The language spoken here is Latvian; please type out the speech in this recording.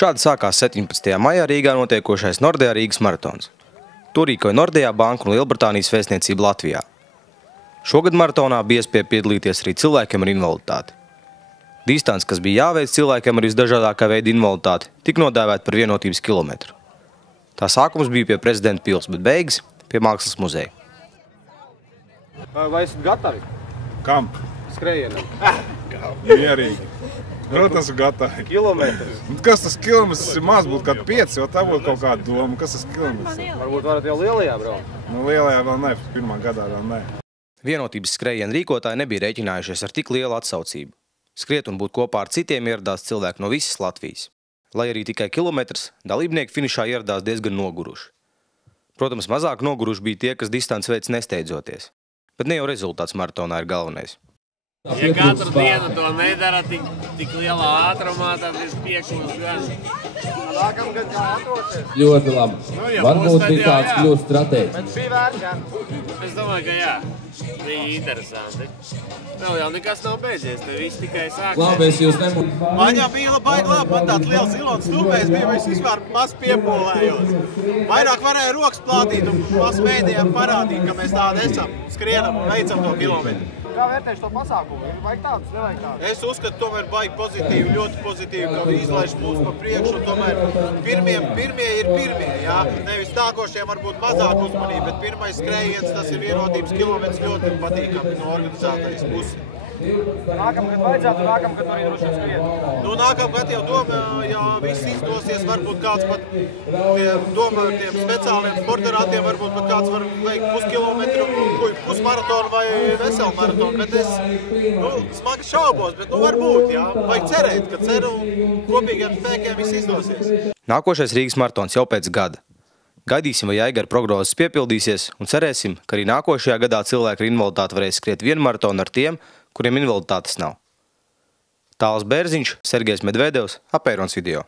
Šādi sākās 17. maijā Rīgā notiekošais Nordea Rīgas maratons. To rīkoja Nordea banka un Lielbritānijas vēstniecība Latvijā. Šogad maratonā bija iespēja piedalīties arī cilvēkiem ar invaliditāti. Distance, kas bija jāveic cilvēkiem ar visdažādākā veida invaliditāti, tika nodēvēta par vienotības kilometru. Tā sākums bija pie Prezidenta pils, bet beigas pie Mākslas muzeja. Vai esat gatavi? Kam? Skrējienam. Mierīgi. Protams, gatavi. Kilometrs. Kas tas kilometrs ir maz, būtu kāds 5, jo tā būtu kaut kāda doma. Kas tas kilometrs ir? Varbūt varat jau lielajā braukt? Nu, lielajā vēl ne, pirmā gadā vēl ne. Vienotības skrējiena rīkotāji nebija rēķinājušies ar tik lielu atsaucību. Skriet un būt kopā ar citiem ieradās cilvēki no visas Latvijas. Lai arī tikai kilometrs, dalībnieki finišā ieradās diezgan noguruši. Protams, mazāk noguruši bija tie, kas distanci veic nesteidzoties. Bet ne jau rezultāts maratonā ir galvenais. Ja katru dienu to nedara tik lielā ātrumā, tad ir piekļūst gan. Nākamgad kā atrosies? Ļoti labi. ja Varbūt tad bija jau, kāds jā. kļūst stratēģis. Bet bija vērts, jā? Es domāju, ka jā. Bija interesanti. Vēl jau nekas nav beidzies, te viss tikai sāksies. Labi, es jūs nemūtu. Man jau bija baigi labi, man tāds liels zilons stūpējs bija, es vispār maz piepolējos. Vairāk varēja rokas plātīt un maz mēdījām parādīt, ka mēs tādi esam, skrienam un veicam to kilometru. Kā vērtēšu to pasākumu? Vajag tādus, nevajag tādus? Es uzskatu, tomēr baigi pozitīvi, ļoti pozitīvi, ka izlaiž mūs pa priekšu, un tomēr pirmie ir pirmie, jā. Nevis nākošiem varbūt mazāk uzmanība, bet pirmais skrējiens, tas ir vienotības kilometrs ļoti patīkami no organizētājas puses. Nākamgad vajadzētu, nākamgad arī droši vien skriet. Nu, nākamgad jau domā, ja viss izdosies, varbūt kāds pat tiem speciāliem sporterātiem, varbūt pat kāds var veikt puskilometru, pusmaratonu vai veselu maratonu, bet es smagi šaubos, bet varbūt, jā, vajag cerēt, ka ceru kopīgiem spēkiem viss izdosies. Nākošais Rīgas maratons jau pēc gada. Gaidīsim, vai Aigara prognozes piepildīsies, un cerēsim, ka arī nākošajā gadā cilvēki ar invaliditāti varēs skriet vienu maratonu ar tiem, kuriem invaliditātes nav. Tāls Bērziņš, Sergejs Medvedevs, Apērons video.